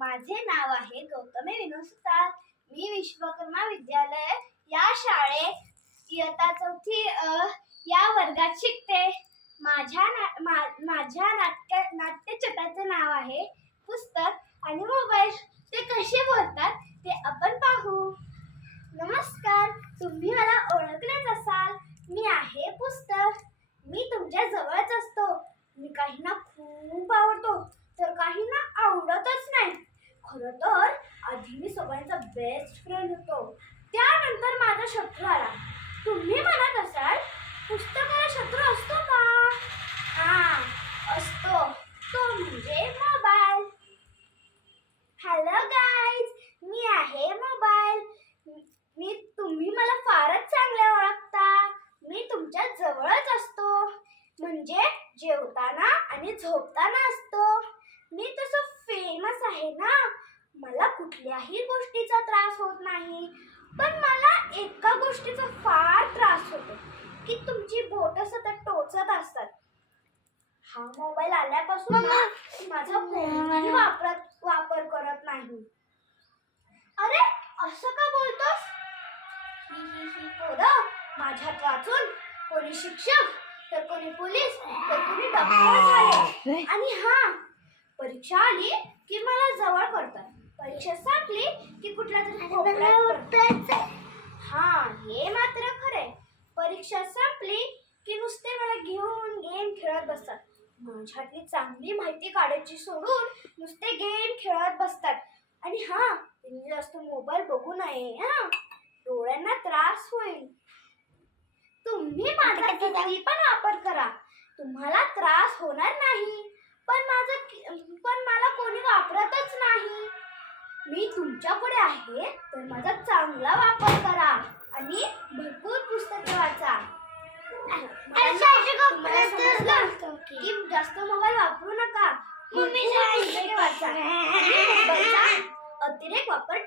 माझे नाव आहे गौतमी विनोद सुतार. मी विश्वकर्मा विद्यालय या शाळेत इयत्ता चौथी या वर्गात शिकते. माझ्या नाट्यछटाचे नाव आहे पुस्तक आणि मोबाईल. ते कसे बोलतात ते आपण पाहू. नमस्कार, तुम्ही मला ओळखलेच असाल. मी आहे पुस्तक. मी तुमच्या जवळच असतो. मी काहींना खूप आवडतो तर काहींना आवडतच नाही. खरं तर आधी मी सगळ्यांचा बेस्ट फ्रेंड होतो. त्यानंतर माझा शत्रू आला. तुम्ही म्हणत असाल पुस्तकाला शत्रू असतो का? हा, असतो. तो म्हणजे मोबाईल. हॅलो गाईज, मी आहे मोबाईल. तुम्ही मला फारच चांगले ओळखता. मी तुमच्या जवळच असतो. म्हणजे जेवताना आणि झोपताना असतो. मी तसं फेमस आहे ना. मला कुठल्याही गोष्टीचा त्रास होत नाही. पण मला एका गोष्टीचा फार त्रास होतो की तुमची बोटं सतत टोचत असतात. हा मोबाईल आल्यापासून माझा कोणीही वापर करत नाही. अरे, असं का बोलतोस? ही पोरं माझ्यात वाचून कोणी शिक्षक तर कोणी पोलीस तर कोणी डॉक्टर झाले. आणि परीक्षा आली की मला जवळ करतात. परीक्षा संपली की कुठल्या तरी कोपऱ्यात. हे मात्र खरे. परीक्षा संपली की नुसते मला घेऊन गेम खेळत बसतात. माझ्यातली चांगली माहिती काढायची सोडून नुसते गेम खेळत बसतात. आणि त्यांनी जास्त मोबाईल बघू नये. डोळ्यांना त्रास होईल. तुम्ही माझा किती पण वापर करा, तुम्हाला त्रास होणार नाही. पण मला कोणी वापरतच नाही. मी तुमच्याकडे आहे तर माझा चांगला वापर करा आणि भरपूर पुस्तके वाचा. की जास्त मोबाईल वापरू नका. पुस्तके वाचा. अतिरेक वापर